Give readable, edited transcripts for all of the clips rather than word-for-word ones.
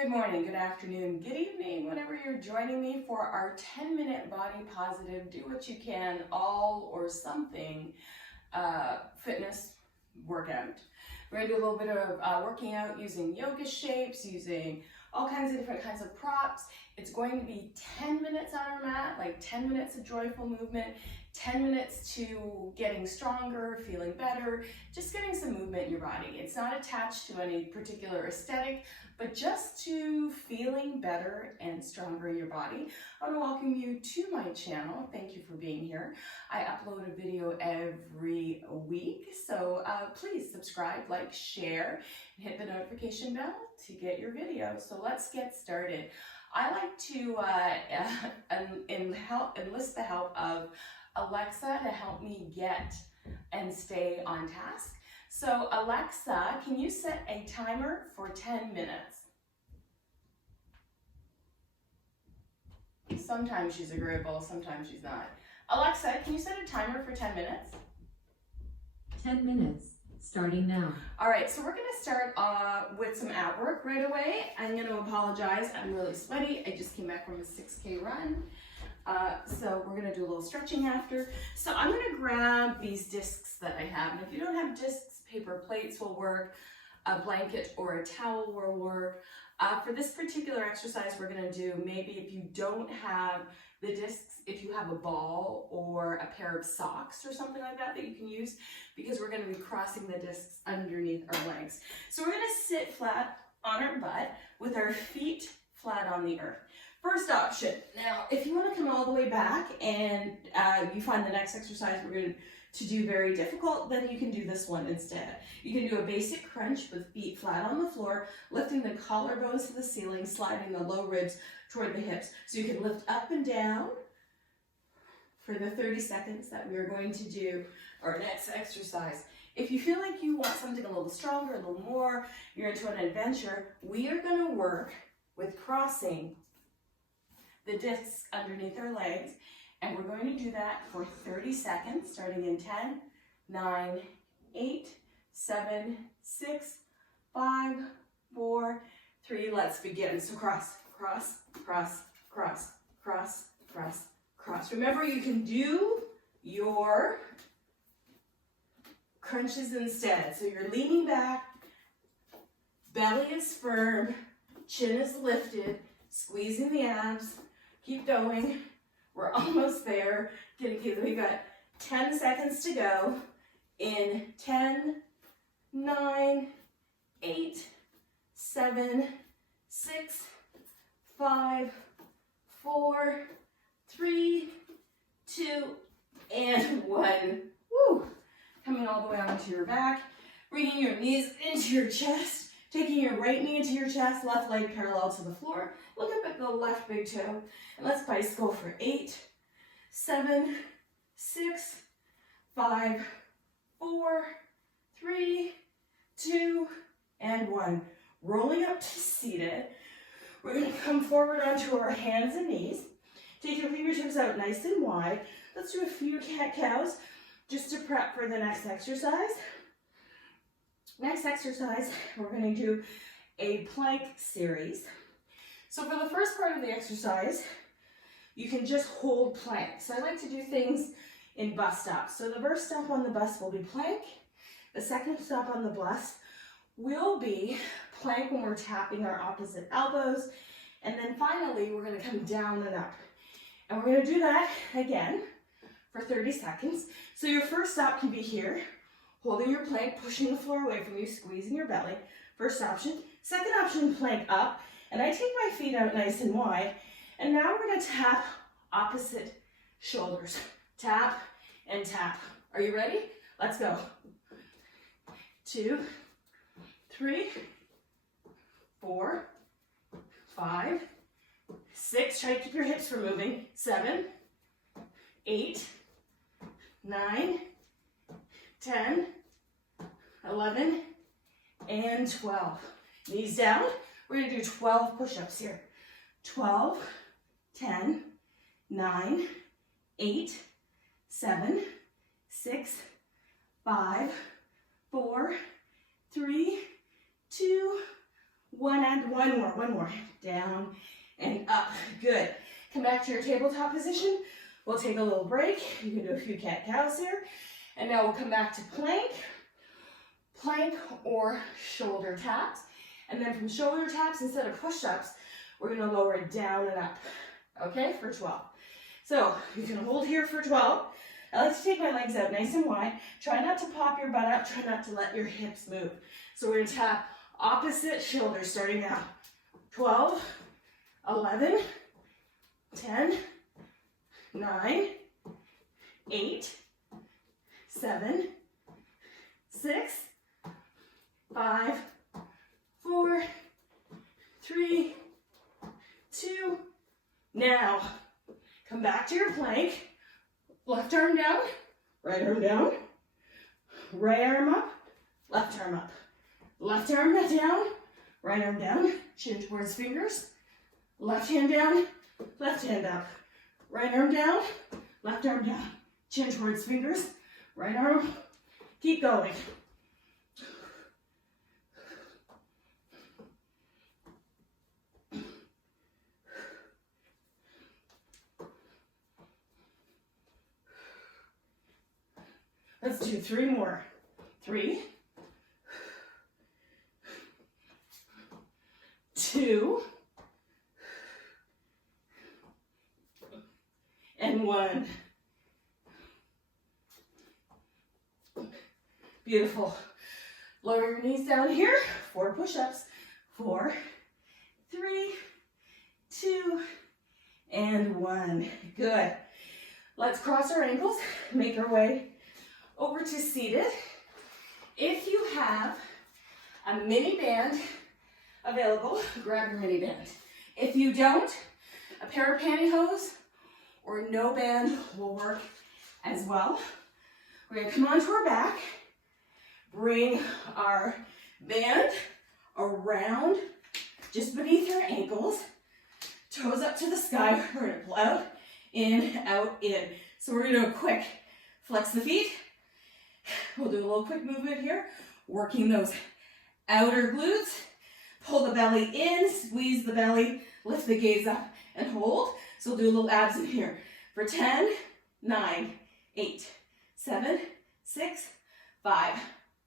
Good morning, good afternoon, good evening, whenever you're joining me for our 10-minute body positive, do what you can, all or something fitness workout. We're going to do a little bit of working out using yoga shapes, using all kinds of different kinds of props. It's going to be 10 minutes on our mat, like 10 minutes of joyful movement, 10 minutes to getting stronger, feeling better, just getting some movement in your body. It's not attached to any particular aesthetic, but just to feeling better and stronger in your body. I want to welcome you to my channel. Thank you for being here. I upload a video every week, so please subscribe, like, share, and hit the notification bell to get your videos. So let's get started. I like to enlist the help of Alexa to help me get and stay on task. So Alexa, can you set a timer for 10 minutes? Sometimes she's agreeable, sometimes she's not. Alexa, can you set a timer for 10 minutes? 10 minutes, starting now. All right, so we're gonna start with some ab work right away. I'm gonna apologize, I'm really sweaty. I just came back from a 6K run. So we're gonna do a little stretching after. So I'm gonna grab these discs that I have. And if you don't have discs, paper plates will work, a blanket or a towel will work. For this particular exercise we're gonna do, maybe if you don't have the discs, if you have a ball or a pair of socks or something like that that you can use, because we're gonna be crossing the discs underneath our legs. So we're gonna sit flat on our butt with our feet flat on the earth. First option. Now, if you want to come all the way back and you find the next exercise we're going to do very difficult, then you can do this one instead. You can do a basic crunch with feet flat on the floor, lifting the collarbones to the ceiling, sliding the low ribs toward the hips. So you can lift up and down for the 30 seconds that we are going to do our next exercise. If you feel like you want something a little stronger, a little more, you're into an adventure, we are going to work with crossing the discs underneath our legs, and we're going to do that for 30 seconds, starting in 10, 9, 8, 7, 6, 5, 4, 3, let's begin. So cross, cross, cross, cross, cross, cross, cross. Remember, you can do your crunches instead. So you're leaning back, belly is firm, chin is lifted, squeezing the abs. Keep going. We're almost there. We got 10 seconds to go. In 10, 9, 8, 7, 6, 5, 4, 3, 2, and 1. Woo! Coming all the way onto your back. Bringing your knees into your chest. Taking your right knee into your chest, left leg parallel to the floor. Look up at the left big toe. And let's bicycle for 8, 7, 6, 5, 4, 3, 2, and 1. Rolling up to seated. We're going to come forward onto our hands and knees. Take your fingertips out nice and wide. Let's do a few cat-cows just to prep for the next exercise. Next exercise, we're going to do a plank series. So for the first part of the exercise, you can just hold plank. So I like to do things in bus stops. So the first stop on the bus will be plank. The second stop on the bus will be plank when we're tapping our opposite elbows. And then finally, we're going to come down and up. And we're going to do that again for 30 seconds. So your first stop can be here. Holding your plank, pushing the floor away from you, squeezing your belly. First option. Second option, plank up. And I take my feet out nice and wide. And now we're going to tap opposite shoulders. Tap and tap. Are you ready? Let's go. 2, 3, 4, 5, 6. Try to keep your hips from moving. 7, 8, 9, 10, 11, and 12. Knees down. We're going to do 12 push-ups here. 12, 10, 9, 8, 7, 6, 5, 4, 3, 2, One more. Down and up. Good. Come back to your tabletop position. We'll take a little break. You can do a few cat-cows here. And now we'll come back to plank or shoulder taps. And then from shoulder taps, instead of push-ups, we're gonna lower it down and up, okay, for 12. So you can hold here for 12. I like to take my legs out nice and wide. Try not to pop your butt up. Try not to let your hips move. So we're gonna tap opposite shoulder starting now. 12, 11, 10, 9, 8, 7, 6, 5, 4, 3, 2. Now, come back to your plank. Left arm down, right arm down, right arm up, left arm up. Left arm down, right arm down, chin towards fingers. Left hand down, left hand up. Right arm down, left arm down, chin towards fingers. Right arm, keep going. Let's do 3 more. 3, 2, and 1. Beautiful. Lower your knees down here. 4 push-ups. 4, 3, 2, and 1. Good. Let's cross our ankles. Make our way over to seated. If you have a mini band available, grab your mini band. If you don't, a pair of pantyhose or no band will work as well. We're gonna come onto our back, bring our band around just beneath our ankles, toes up to the sky. We're gonna pull out, in. So we're gonna do a quick flex the feet. We'll do a little quick movement here, working those outer glutes. Pull the belly in, squeeze the belly, lift the gaze up and hold. So we'll do a little abs in here for 10, 9, 8, 7, 6, 5,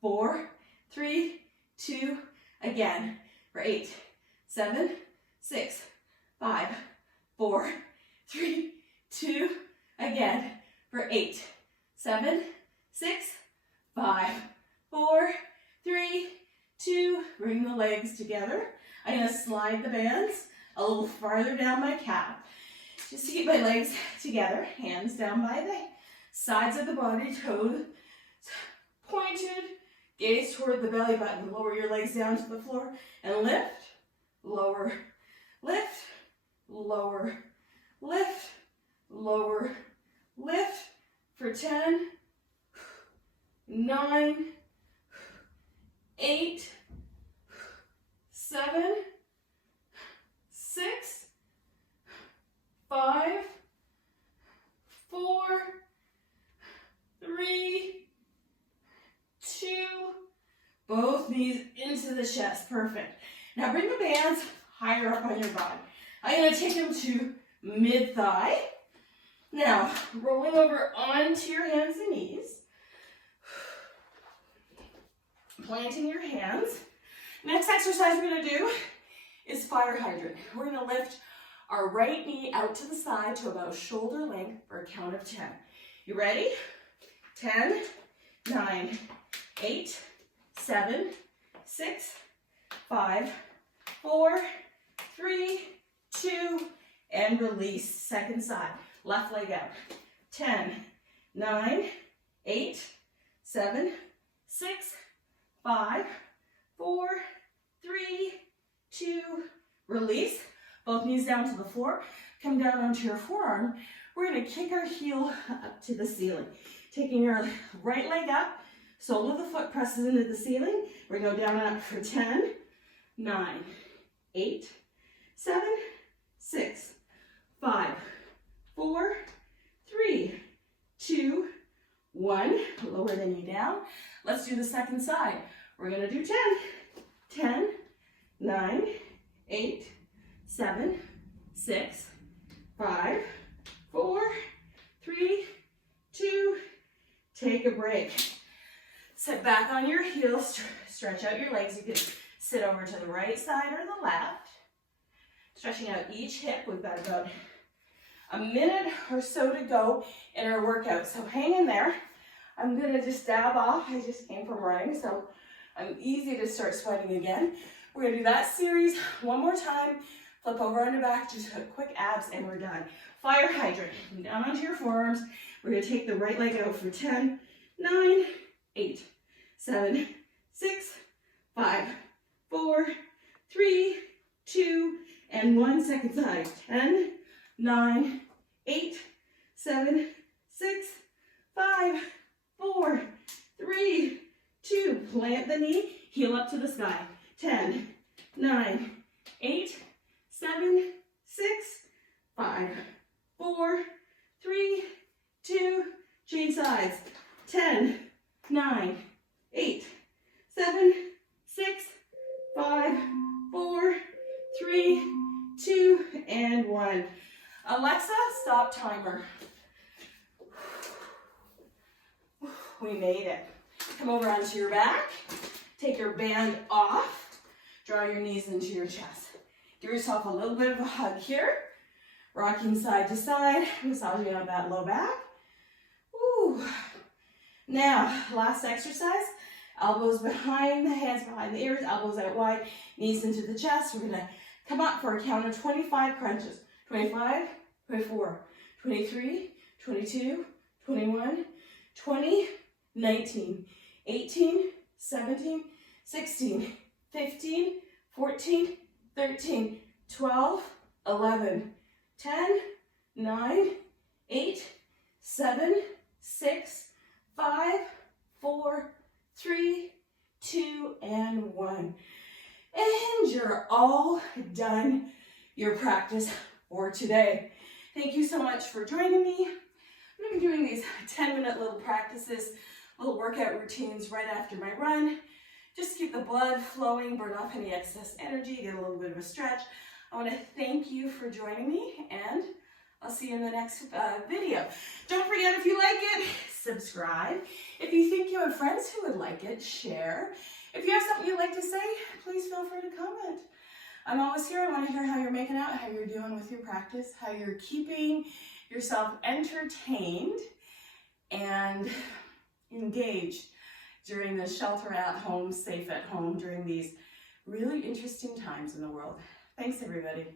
4, 3, 2, again for 8, 7, 6, 5, 4, 3, 2, again for 8, 7, 6, 5, 4, 3, 2, bring the legs together. I'm gonna slide the bands a little farther down my calf. Just to keep my legs together, hands down by the sides of the body, toes pointed, gaze toward the belly button. Lower your legs down to the floor and lift, lower, lift, lower, lift, lower, lift for 10, 9, 8, 7, 6, 5, 4, 3, 2, both knees into the chest. Perfect. Now bring the bands higher up on your body. I'm going to take them to mid-thigh. Now, rolling over onto your hands and knees. Planting your hands. Next exercise we're going to do is fire hydrant. We're going to lift our right knee out to the side to about shoulder length for a count of 10. You ready? 10, 9, 8, 7, 6, 5, 4, 3, 2, and release. Second side. Left leg out. 10, 9, 8, 7, 6, 5, 4, 3, 2, release. Both knees down to the floor. Come down onto your forearm. We're going to kick our heel up to the ceiling. Taking your right leg up, sole of the foot presses into the ceiling. We're going to go down and up for 10, 9, 8, 7, 6, 5, 4, 3, 2, 1. Lower the knee down. Let's do the second side. We're going to do 10, 9, 8, 7, 6, 5, 4, 3, 2, take a break. Sit back on your heels, stretch out your legs. You can sit over to the right side or the left. Stretching out each hip. We've got about a minute or so to go in our workout, so hang in there. I'm gonna just dab off. I just came from running, so I'm easy to start sweating again. We're gonna do that series one more time. Flip over on your back, just a quick abs, and we're done. Fire hydrant. Down onto your forearms. We're gonna take the right leg out for 10, 9, 8, 7, 6, 5, 4, 3, 2, and 1. Second side. 10, 9, 8, 7, 6, 5, 4, 3, 2. Plant the knee, heel up to the sky. 10, 9, 8, 7, 6, 5, 4, 3, 2. Change sides. 10, 9, 8, 7, 6, 5, 4, 3, 2, and 1. Alexa, stop timer. We made it. Come over onto your back. Take your band off. Draw your knees into your chest. Give yourself a little bit of a hug here. Rocking side to side, massaging out that low back. Woo. Now, last exercise. Elbows behind the hands, behind the ears, elbows out wide, knees into the chest. We're gonna come up for a count of 25 crunches. 25, 24, 23, 22, 21, 20, 19, 18, 17, 16, 15, 14, 13, 12, 11, 10, 9, 8, 7, 6, 5, 4, 3, 2, and 1. And you're all done your practice for today. Thank you so much for joining me. I'm going to be doing these 10-minute little practices, little workout routines right after my run. Just keep the blood flowing, burn off any excess energy, get a little bit of a stretch. I want to thank you for joining me, and I'll see you in the next video. Don't forget, if you like it, subscribe. If you think you have friends who would like it, share. If you have something you'd like to say, please feel free to comment. I'm always here. I want to hear how you're making out, how you're doing with your practice, how you're keeping yourself entertained and engaged during the shelter at home, safe at home, during these really interesting times in the world. Thanks, everybody.